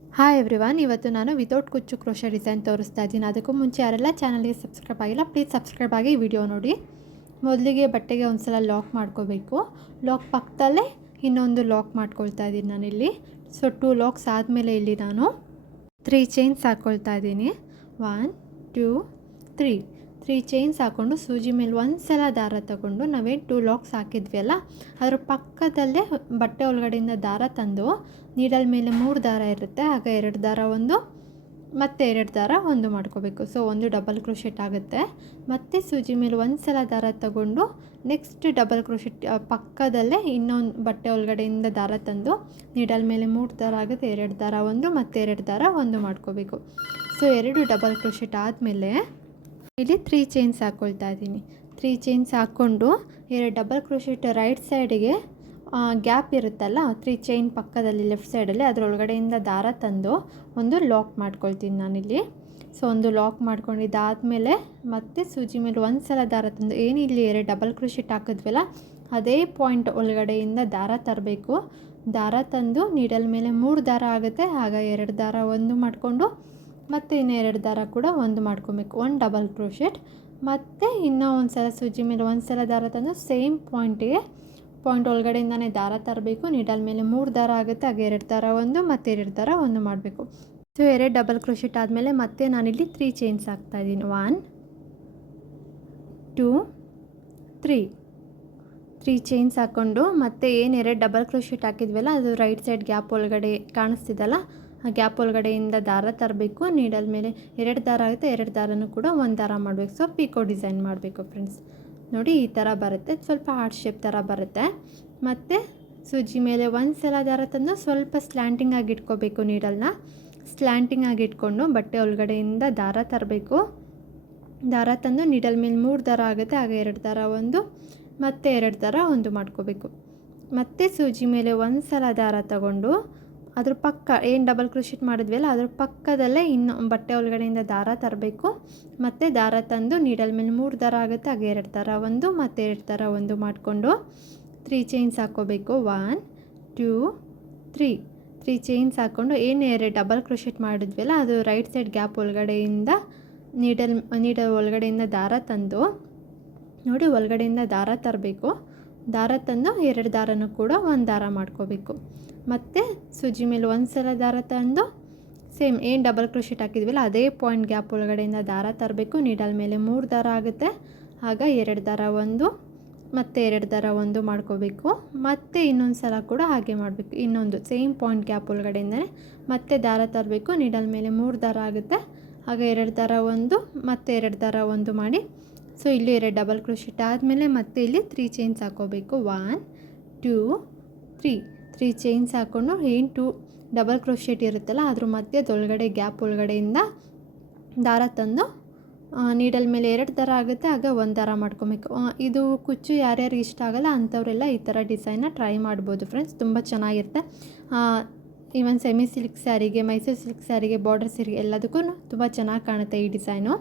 Hi everyone, ಇವತ್ತು ನಾನು without ಕುಚ್ಚು ಕ್ರೋಶೆ ಡಿಸೈನ್ ತೋರಿಸ್ತಾ ಇದ್ದೀನಿ. ಅದಕ್ಕೂ ಮುಂಚೆ ಯಾರೆಲ್ಲ ಚಾನಲ್ಗೆ ಸಬ್ಸ್ಕ್ರೈಬ್ ಆಗಿಲ್ಲ ಪ್ಲೀಸ್ ಸಬ್ಸ್ಕ್ರೈಬ್ ಆಗಿ ವಿಡಿಯೋ ನೋಡಿ. ಮೊದಲಿಗೆ ಬಟ್ಟೆಗೆ ಒಂದು ಸಲ ಲಾಕ್ ಮಾಡ್ಕೋಬೇಕು. ಲಾಕ್ ಪಕ್ಕದಲ್ಲೇ ಇನ್ನೊಂದು ಲಾಕ್ ಮಾಡ್ಕೊಳ್ತಾ ಇದ್ದೀನಿ ನಾನಿಲ್ಲಿ. ಸೊ 2 ಲಾಕ್ಸ್ ಆದಮೇಲೆ ಇಲ್ಲಿ ನಾನು 3 ಚೈನ್ಸ್ ಹಾಕ್ಕೊಳ್ತಾ ಇದ್ದೀನಿ. 1 2 3 ಚೈನ್ಸ್ ಹಾಕ್ಕೊಂಡು ಸೂಜಿ ಮೇಲೆ ಒಂದು ಸಲ ದಾರ ತಗೊಂಡು ನಾವೇನು 2 ಲಾಕ್ಸ್ ಹಾಕಿದ್ವಿ ಅಲ್ಲ, ಅದರ ಪಕ್ಕದಲ್ಲೇ ಬಟ್ಟೆ ಒಳಗಡೆಯಿಂದ ದಾರ ತಂದು ನೀಡಲ್ ಮೇಲೆ 3 ದಾರ ಇರುತ್ತೆ, ಆಗ 2 ದಾರ ಒಂದು ಮತ್ತು 2 ದಾರ ಒಂದು ಮಾಡ್ಕೋಬೇಕು. ಸೊ ಒಂದು ಡಬಲ್ ಕ್ರೋಶೆಟ್ ಆಗುತ್ತೆ. ಮತ್ತು ಸೂಜಿ ಮೇಲೆ ಒಂದು ಸಲ ದಾರ ತಗೊಂಡು ನೆಕ್ಸ್ಟ್ ಡಬಲ್ ಕ್ರೋಶೆಟ್ ಪಕ್ಕದಲ್ಲೇ ಇನ್ನೊಂದು ಬಟ್ಟೆ ಒಳಗಡೆಯಿಂದ ದಾರ ತಂದು ನೀಡಲ್ ಮೇಲೆ 3 ದಾರ ಆಗುತ್ತೆ, 2 ದಾರ ಒಂದು ಮತ್ತು 2 ದಾರ ಒಂದು ಮಾಡ್ಕೋಬೇಕು. ಸೊ 2 ಡಬಲ್ ಕ್ರೋಶೆಟ್ ಆದಮೇಲೆ ಇಲ್ಲಿ 3 ಚೈನ್ಸ್ ಹಾಕ್ಕೊಳ್ತಾ ಇದ್ದೀನಿ. 3 ಚೈನ್ಸ್ ಹಾಕ್ಕೊಂಡು 2 ಡಬಲ್ ಕ್ರೋಶೆಟ್ ರೈಟ್ ಸೈಡಿಗೆ ಗ್ಯಾಪ್ ಇರುತ್ತಲ್ಲ 3 ಚೈನ್ ಪಕ್ಕದಲ್ಲಿ ಲೆಫ್ಟ್ ಸೈಡಲ್ಲಿ ಅದರೊಳಗಡೆಯಿಂದ ದಾರ ತಂದು ಒಂದು ಲಾಕ್ ಮಾಡ್ಕೊಳ್ತೀನಿ ನಾನಿಲ್ಲಿ. ಸೊ ಒಂದು ಲಾಕ್ ಮಾಡ್ಕೊಂಡಿದ್ದಾದಮೇಲೆ ಮತ್ತೆ ಸೂಜಿ ಮೇಲೆ ಒಂದು ಸಲ ದಾರ ತಂದು ಏನಿಲ್ಲಿ 2 ಡಬಲ್ ಕ್ರೋಶೆಟ್ ಹಾಕಿದ್ವಲ್ಲ ಅದೇ ಪಾಯಿಂಟ್ ಒಳಗಡೆಯಿಂದ ದಾರ ತರಬೇಕು. ದಾರ ತಂದು ನೀಡಲ್ ಮೇಲೆ 3 ದಾರ ಆಗುತ್ತೆ, ಆಗ 2 ದಾರ ಒಂದು ಮಾಡಿಕೊಂಡು ಮತ್ತು ಇನ್ನು 2 ದಾರ ಕೂಡ ಒಂದು ಮಾಡ್ಕೊಬೇಕು. 1 ಡಬಲ್ ಕ್ರೋಶೆಟ್ ಮತ್ತು ಇನ್ನೂ ಒಂದು ಸಲ ಸೂಜಿ ಮೇಲೆ ಒಂದು ಸಲ ದಾರ ತಂದು ಸೇಮ್ ಪಾಯಿಂಟ್ ಒಳಗಡೆಯಿಂದನೇ ದಾರ ತರಬೇಕು. ನೀಡಲ್ ಮೇಲೆ 3 ದಾರ ಆಗುತ್ತೆ, ಆಗ 2 ದಾರ ಒಂದು ಮತ್ತು 2 ದಾರ ಒಂದು ಮಾಡಬೇಕು. ಸೊ 2 ಡಬಲ್ ಕ್ರೋಶೆಟ್ ಆದಮೇಲೆ ಮತ್ತೆ ನಾನಿಲ್ಲಿ 3 ಚೈನ್ಸ್ ಹಾಕ್ತಾಯಿದ್ದೀನಿ. 1 2 3 ಚೈನ್ಸ್ ಹಾಕ್ಕೊಂಡು ಮತ್ತೆ ಏನು 2 ಡಬಲ್ ಕ್ರೋಶೆಟ್ ಹಾಕಿದ್ವಲ್ಲ ಅದು ರೈಟ್ ಸೈಡ್ ಗ್ಯಾಪ್ ಒಳಗಡೆ ಕಾಣಿಸ್ತಿದ್ದಲ್ಲ ಆ ಗ್ಯಾಪ್ ಒಳಗಡೆಯಿಂದ ದಾರ ತರಬೇಕು. ನೀಡಲ್ ಮೇಲೆ 2 ದಾರ ಆಗುತ್ತೆ, 2 ದಾರನೂ ಕೂಡ ಒಂದು ದಾರ ಮಾಡಬೇಕು. ಸೊ ಪಿಕೋ ಡಿಸೈನ್ ಮಾಡಬೇಕು ಫ್ರೆಂಡ್ಸ್. ನೋಡಿ ಈ ಥರ ಬರುತ್ತೆ, ಸ್ವಲ್ಪ ಹಾರ್ಟ್ ಶೇಪ್ ಥರ ಬರುತ್ತೆ. ಮತ್ತು ಸೂಜಿ ಮೇಲೆ ಒಂದು ಸಲ ದಾರ ತಂದು ಸ್ವಲ್ಪ ಸ್ಲ್ಯಾಂಟಿಂಗ್ ಆಗಿ ಇಟ್ಕೋಬೇಕು. ನೀಡಲ್ನ ಸ್ಲ್ಯಾಂಟಿಂಗ್ ಆಗಿ ಇಟ್ಕೊಂಡು ಬಟ್ಟೆ ಒಳಗಡೆಯಿಂದ ದಾರ ತರಬೇಕು. ದಾರ ತಂದು ನೀಡಲ್ ಮೇಲೆ 3 ದಾರ ಆಗುತ್ತೆ, ಆಗ 2 ದಾರ ಒಂದು ಮತ್ತು 2 ದಾರ ಒಂದು ಮಾಡ್ಕೋಬೇಕು. ಮತ್ತು ಸೂಜಿ ಮೇಲೆ ಒಂದು ಸಲ ದಾರ ತಗೊಂಡು ಅದ್ರ ಪಕ್ಕ ಏನು ಡಬಲ್ ಕ್ರೋಶೆಟ್ ಮಾಡಿದ್ವಲ್ಲ ಅದ್ರ ಪಕ್ಕದಲ್ಲೇ ಇನ್ನು ಬಟ್ಟೆ ಒಳಗಡೆಯಿಂದ ದಾರ ತರಬೇಕು. ಮತ್ತು ದಾರ ತಂದು ನೀಡಲ್ ಮೇಲೆ 3 ದಾರ ಆಗುತ್ತೆ, ಆಗ 2 ದಾರ ಒಂದು ಮತ್ತು 2 ದಾರ ಒಂದು ಮಾಡಿಕೊಂಡು 3 ಚೈನ್ಸ್ ಹಾಕ್ಕೋಬೇಕು. 1 2 3 ಚೈನ್ಸ್ ಹಾಕ್ಕೊಂಡು ಏನು 2 ಡಬಲ್ ಕ್ರೋಶೆಟ್ ಮಾಡಿದ್ವಲ್ಲ ಅದು ರೈಟ್ ಸೈಡ್ ಗ್ಯಾಪ್ ಒಳಗಡೆಯಿಂದ ನೀಡಲ್ ಒಳಗಡೆಯಿಂದ ದಾರ ತಂದು ನೋಡಿ ಒಳಗಡೆಯಿಂದ ದಾರ ತರಬೇಕು. ದಾರ ತಂದು 2 ದಾರನೂ ಕೂಡ ಒಂದು ದಾರ ಮಾಡ್ಕೋಬೇಕು. ಮತ್ತು ಸೂಜಿ ಮೇಲೆ ಒಂದು ಸಲ ದಾರ ತಂದು ಸೇಮ್ ಏನು ಡಬಲ್ ಕ್ರೋಶೆಟ್ ಹಾಕಿದ್ವಲ್ಲ ಅದೇ ಪಾಯಿಂಟ್ ಗ್ಯಾಪ್ ಒಳಗಡೆಯಿಂದ ದಾರ ತರಬೇಕು. ನೀಡಲ್ ಮೇಲೆ 3 ದಾರ ಆಗುತ್ತೆ, ಆಗ 2 ದಾರ ಒಂದು ಮತ್ತು 2 ದಾರ ಒಂದು ಮಾಡ್ಕೋಬೇಕು. ಮತ್ತು ಇನ್ನೊಂದು ಸಲ ಕೂಡ ಹಾಗೆ ಮಾಡಬೇಕು. ಇನ್ನೊಂದು ಸೇಮ್ ಪಾಯಿಂಟ್ ಗ್ಯಾಪ್ ಒಳಗಡೆಯಿಂದನೇ ಮತ್ತೆ ದಾರ ತರಬೇಕು. ನೀಡಲ್ ಮೇಲೆ 3 ದಾರ ಆಗುತ್ತೆ, ಆಗ 2 ದಾರ ಒಂದು ಮತ್ತು 2 ದಾರ ಒಂದು ಮಾಡಿ. ಸೊ ಇಲ್ಲಿ 2 ಡಬಲ್ ಕ್ರೋಶೆಟ್ ಆದಮೇಲೆ ಮತ್ತೆ ಇಲ್ಲಿ 3 ಚೈನ್ಸ್ ಹಾಕ್ಕೋಬೇಕು. 1 2 3 ಚೈನ್ಸ್ ಹಾಕ್ಕೊಂಡು ಏನು 2 ಡಬಲ್ ಕ್ರೋಶೆಟ್ ಇರುತ್ತಲ್ಲ ಅದ್ರ ಮಧ್ಯದೊಳಗಡೆ ಗ್ಯಾಪ್ ಒಳಗಡೆಯಿಂದ ದಾರ ತಂದು ನೀಡಲ್ ಮೇಲೆ 2 ದಾರ ಆಗುತ್ತೆ, ಆಗ 1 ದಾರ ಮಾಡ್ಕೊಬೇಕು. ಇದು ಕುಚ್ಚು ಯಾರ್ಯಾರಿಗೆ ಇಷ್ಟ ಆಗಲ್ಲ ಅಂಥವರೆಲ್ಲ ಈ ಥರ ಡಿಸೈನ್ನ ಟ್ರೈ ಮಾಡ್ಬೋದು ಫ್ರೆಂಡ್ಸ್. ತುಂಬ ಚೆನ್ನಾಗಿರುತ್ತೆ. ಈವನ್ ಸೆಮಿ ಸಿಲ್ಕ್ ಸ್ಯಾರಿಗೆ, ಮೈಸೂರು ಸಿಲ್ಕ್ ಸ್ಯಾರಿಗೆ, ಬಾರ್ಡರ್ ಸೀರೆಗೆ ಎಲ್ಲದಕ್ಕೂ ತುಂಬ ಚೆನ್ನಾಗಿ ಕಾಣುತ್ತೆ ಈ ಡಿಸೈನು.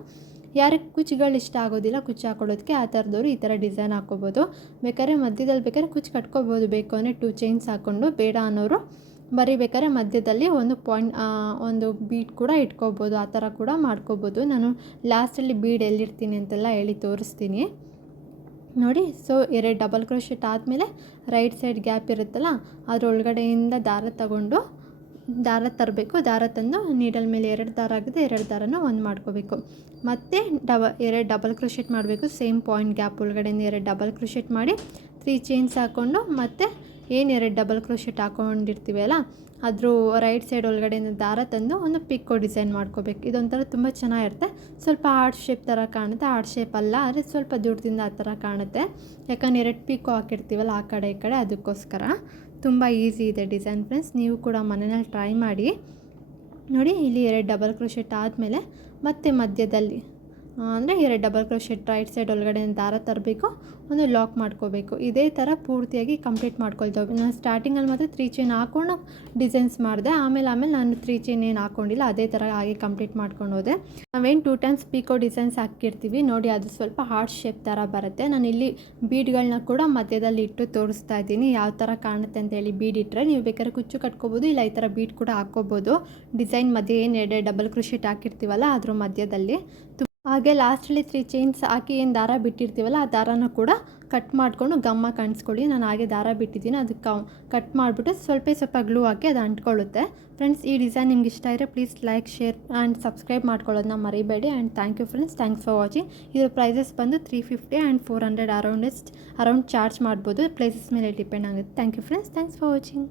ಯಾರಿಗೆ ಕುಚ್ಚುಗಳು ಇಷ್ಟ ಆಗೋದಿಲ್ಲ ಕುಚ್ಚು ಹಾಕೊಳ್ಳೋದಕ್ಕೆ ಆ ಥರದವರು ಈ ಥರ ಡಿಸೈನ್ ಹಾಕ್ಕೋಬೋದು. ಬೇಕಾದ್ರೆ ಮಧ್ಯದಲ್ಲಿ ಬೇಕಾದ್ರೆ ಕುಚ್ಚು ಕಟ್ಕೋಬೋದು, ಬೇಕು ಅಂದರೆ 2 ಚೈನ್ಸ್ ಹಾಕ್ಕೊಂಡು. ಬೇಡ ಅನ್ನೋರು ಬರೀ ಬೇಕಾದ್ರೆ ಮಧ್ಯದಲ್ಲಿ ಒಂದು ಬೀಡ್ ಕೂಡ ಇಟ್ಕೋಬೋದು, ಆ ಥರ ಕೂಡ ಮಾಡ್ಕೋಬೋದು. ನಾನು ಲಾಸ್ಟಲ್ಲಿ ಬೀಡ್ ಎಲ್ಲಿರ್ತೀನಿ ಅಂತೆಲ್ಲ ಹೇಳಿ ತೋರಿಸ್ತೀನಿ ನೋಡಿ. ಸೊ 2 ಡಬಲ್ ಕ್ರೋಶೆಟ್ ಆದಮೇಲೆ ರೈಟ್ ಸೈಡ್ ಗ್ಯಾಪ್ ಇರುತ್ತಲ್ಲ ಅದರೊಳಗಡೆಯಿಂದ ದಾರ ತಗೊಂಡು ದಾರ ತರಬೇಕು. ದಾರ ತಂದು ನೀಡಲ್ ಮೇಲೆ 2 ದಾರ ಆಗುತ್ತೆ, 2 ದಾರನ ಒಂದು ಮಾಡ್ಕೋಬೇಕು. ಮತ್ತು 2 ಡಬಲ್ ಕ್ರೋಶೆಟ್ ಮಾಡಬೇಕು. ಸೇಮ್ ಪಾಯಿಂಟ್ ಗ್ಯಾಪ್ ಒಳಗಡೆಯಿಂದ 2 ಡಬಲ್ ಕ್ರೋಶೆಟ್ ಮಾಡಿ 3 ಚೈನ್ಸ್ ಹಾಕ್ಕೊಂಡು ಮತ್ತು ಏನು 2 ಡಬಲ್ ಕ್ರೋಶೆಟ್ ಹಾಕ್ಕೊಂಡಿರ್ತೀವಲ್ಲ ಅದ್ರ ರೈಟ್ ಸೈಡ್ ಒಳಗಡೆಯಿಂದ ದಾರ ತಂದು ಒಂದು ಪಿಕೋ ಡಿಸೈನ್ ಮಾಡ್ಕೋಬೇಕು. ಇದೊಂಥರ ತುಂಬ ಚೆನ್ನಾಗಿರುತ್ತೆ. ಸ್ವಲ್ಪ ಹಾರ್ಟ್ ಶೇಪ್ ಥರ ಕಾಣುತ್ತೆ, ಹಾರ್ಟ್ ಶೇಪ್ ಅಲ್ಲ ಆದರೆ ಸ್ವಲ್ಪ ದೂರದಿಂದ ಆ ಥರ ಕಾಣುತ್ತೆ. ಯಾಕಂದರೆ 2 ಪಿಕೋ ಹಾಕಿರ್ತೀವಲ್ಲ ಆ ಕಡೆ ಈ ಕಡೆ, ಅದಕ್ಕೋಸ್ಕರ. ತುಂಬ ಈಸಿ ಇದೆ ಡಿಸೈನ್ ಫ್ರೆಂಡ್ಸ್, ನೀವು ಕೂಡ ಮನೆಯಲ್ಲಿ ಟ್ರೈ ಮಾಡಿ ನೋಡಿ. ಇಲ್ಲಿ 2 ಡಬಲ್ ಕ್ರೋಶೆಟ್ ಆದಮೇಲೆ ಮತ್ತೆ ಮಧ್ಯದಲ್ಲಿ ಅಂದರೆ 2 ಡಬಲ್ ಕ್ರೋಶೆಟ್ ರೈಟ್ ಸೈಡ್ ಒಳಗಡೆ ದಾರ ತರಬೇಕು, ಒಂದು ಲಾಕ್ ಮಾಡ್ಕೋಬೇಕು. ಇದೇ ಥರ ಪೂರ್ತಿಯಾಗಿ ಕಂಪ್ಲೀಟ್ ಮಾಡ್ಕೊಳ್ತೇವೆ. ನಾನು ಸ್ಟಾರ್ಟಿಂಗಲ್ಲಿ ಮಾತ್ರ 3 ಚೈನ್ ಹಾಕ್ಕೊಂಡು ಡಿಸೈನ್ಸ್ ಮಾಡಿದೆ. ಆಮೇಲೆ ನಾನು 3 ಚೈನ್ ಏನು ಹಾಕ್ಕೊಂಡಿಲ್ಲ, ಅದೇ ಥರ ಹಾಗೆ ಕಂಪ್ಲೀಟ್ ಮಾಡ್ಕೊಂಡು ಹೋದೆ. ನಾವೇನು 2 ಟೈಮ್ಸ್ ಪಿಕೋ ಡಿಸೈನ್ಸ್ ಹಾಕಿರ್ತೀವಿ ನೋಡಿ, ಅದು ಸ್ವಲ್ಪ ಹಾರ್ಟ್ ಶೇಪ್ ಥರ ಬರುತ್ತೆ. ನಾನು ಇಲ್ಲಿ ಬೀಡ್ಗಳನ್ನ ಕೂಡ ಮಧ್ಯದಲ್ಲಿ ಇಟ್ಟು ತೋರಿಸ್ತಾ ಇದ್ದೀನಿ ಯಾವ ಥರ ಕಾಣುತ್ತೆ ಅಂತೇಳಿ. ಬೀಡ್ ಇಟ್ಟರೆ ನೀವು ಬೇಕಾದ್ರೆ ಕುಚ್ಚು ಕಟ್ಕೋಬೋದು, ಇಲ್ಲ ಈ ಥರ ಬೀಡ್ ಕೂಡ ಹಾಕ್ಕೋಬೋದು. ಡಿಸೈನ್ ಮಧ್ಯೆ ಏನು 2 ಡಬಲ್ ಕ್ರೋಶೆಟ್ ಹಾಕಿರ್ತೀವಲ್ಲ ಅದ್ರ ಮಧ್ಯದಲ್ಲಿ. ಹಾಗೆ ಲಾಸ್ಟಲ್ಲಿ 3 ಚೈನ್ಸ್ ಹಾಕಿ ಏನು ದಾರ ಬಿಟ್ಟಿರ್ತೀವಲ್ಲ ಆ ದಾರನ ಕೂಡ ಕಟ್ ಮಾಡಿಕೊಂಡು ಗಮ್ಮ ಕಾಣಿಸ್ಕೊಳ್ಳಿ. ನಾನು ಹಾಗೆ ದಾರ ಬಿಟ್ಟಿದ್ದೀನಿ, ಅದಕ್ಕೆ ಕಟ್ ಮಾಡಿಬಿಟ್ಟು ಸ್ವಲ್ಪ ಗ್ಲೂ ಹಾಕಿ ಅದು ಅಂಟ್ಕೊಳ್ಳುತ್ತೆ. ಫ್ರೆಂಡ್ಸ್, ಈ ಡಿಸೈನ್ ನಿಮ್ಗೆ ಇಷ್ಟ ಇದ್ದರೆ please like, share and subscribe ಮಾಡ್ಕೊಳ್ಳೋದನ್ನ ಮರಿಬೇಡಿ. And thank you friends, thanks for watching. ಇದರ ಪ್ರೈಸಸ್ ಬಂದು 350 ಆ್ಯಂಡ್ 400 ಅರೌಂಡ್ ಚಾರ್ಜ್ ಮಾಡ್ಬೋದು. ಪ್ಲೇಸಸ್ ಮೇಲೆ ಡಿಪೆಂಡ್ ಆಗುತ್ತೆ. Thank you friends, thanks for watching.